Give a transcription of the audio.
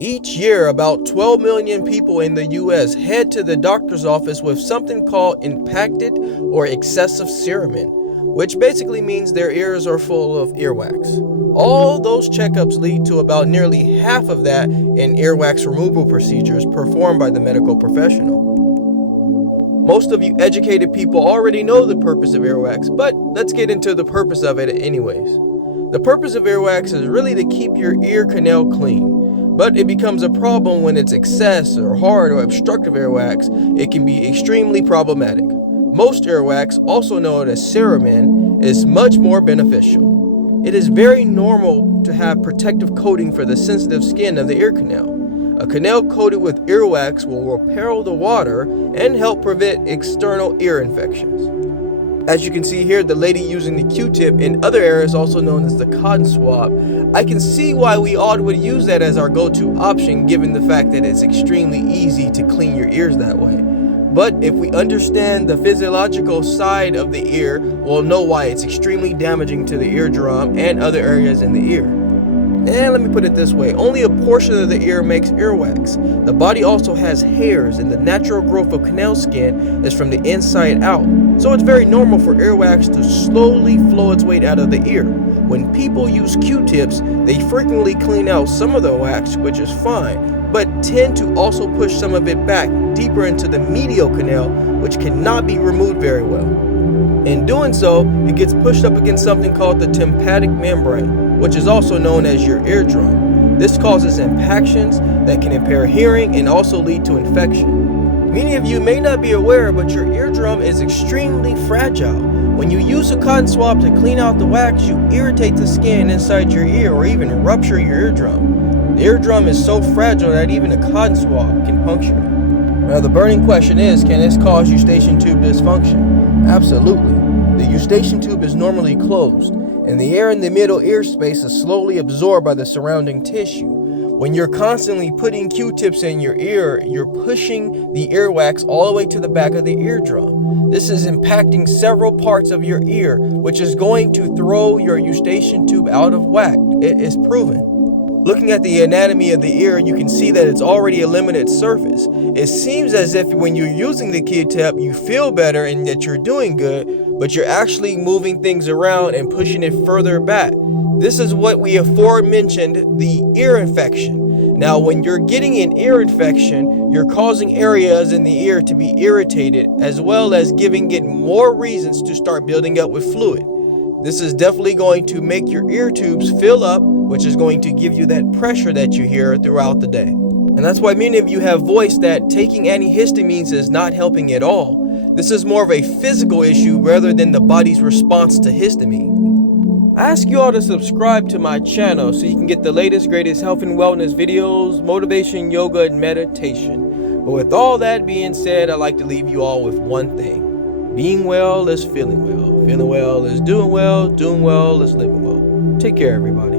Each year, about 12 million people in the US head to the doctor's office with something called impacted or excessive cerumen, which basically means their ears are full of earwax. All those checkups lead to about nearly half of that in earwax removal procedures performed by the medical professional. Most of you educated people already know the purpose of earwax, but let's get into the purpose of it anyways. The purpose of earwax is really to keep your ear canal clean. But it becomes a problem when it's excess or hard or obstructive earwax. It can be extremely problematic. Most earwax, also known as cerumen, is much more beneficial. It is very normal to have protective coating for the sensitive skin of the ear canal. A canal coated with earwax will repel the water and help prevent external ear infections. As you can see here, the lady using the Q-tip in other areas, also known as the cotton swab. I can see why we all would use that as our go-to option, given the fact that it's extremely easy to clean your ears that way. But if we understand the physiological side of the ear, we'll know why it's extremely damaging to the eardrum and other areas in the ear. And let me put it this way, only a portion of the ear makes earwax. The body also has hairs, and the natural growth of canal skin is from the inside out. So it's very normal for earwax to slowly flow its way out of the ear. When people use Q-tips, they frequently clean out some of the wax, which is fine, but tend to also push some of it back deeper into the medial canal, which cannot be removed very well. In doing so, it gets pushed up against something called the tympanic membrane, which is also known as your eardrum. This causes impactions that can impair hearing and also lead to infection. Many of you may not be aware, but your eardrum is extremely fragile. When you use a cotton swab to clean out the wax, you irritate the skin inside your ear or even rupture your eardrum. The eardrum is so fragile that even a cotton swab can puncture it. Now the burning question is, can this cause Eustachian tube dysfunction? Absolutely. The Eustachian tube is normally closed, and the air in the middle ear space is slowly absorbed by the surrounding tissue. When you're constantly putting Q-tips in your ear, you're pushing the earwax all the way to the back of the eardrum. This is impacting several parts of your ear, which is going to throw your Eustachian tube out of whack. It is proven. Looking at the anatomy of the ear, you can see that it's already a limited surface. It seems as if when you're using the Q-tip, you feel better and that you're doing good, but you're actually moving things around and pushing it further back. This is what we aforementioned, the ear infection. Now, when you're getting an ear infection, you're causing areas in the ear to be irritated, as well as giving it more reasons to start building up with fluid. This is definitely going to make your ear tubes fill up, which is going to give you that pressure that you hear throughout the day. And that's why many of you have voiced that taking antihistamines is not helping at all. This is more of a physical issue rather than the body's response to histamine. I ask you all to subscribe to my channel so you can get the latest, greatest health and wellness videos, motivation, yoga, and meditation. But with all that being said, I'd like to leave you all with one thing. Being well is feeling well. Feeling well is doing well is living well. Take care, everybody.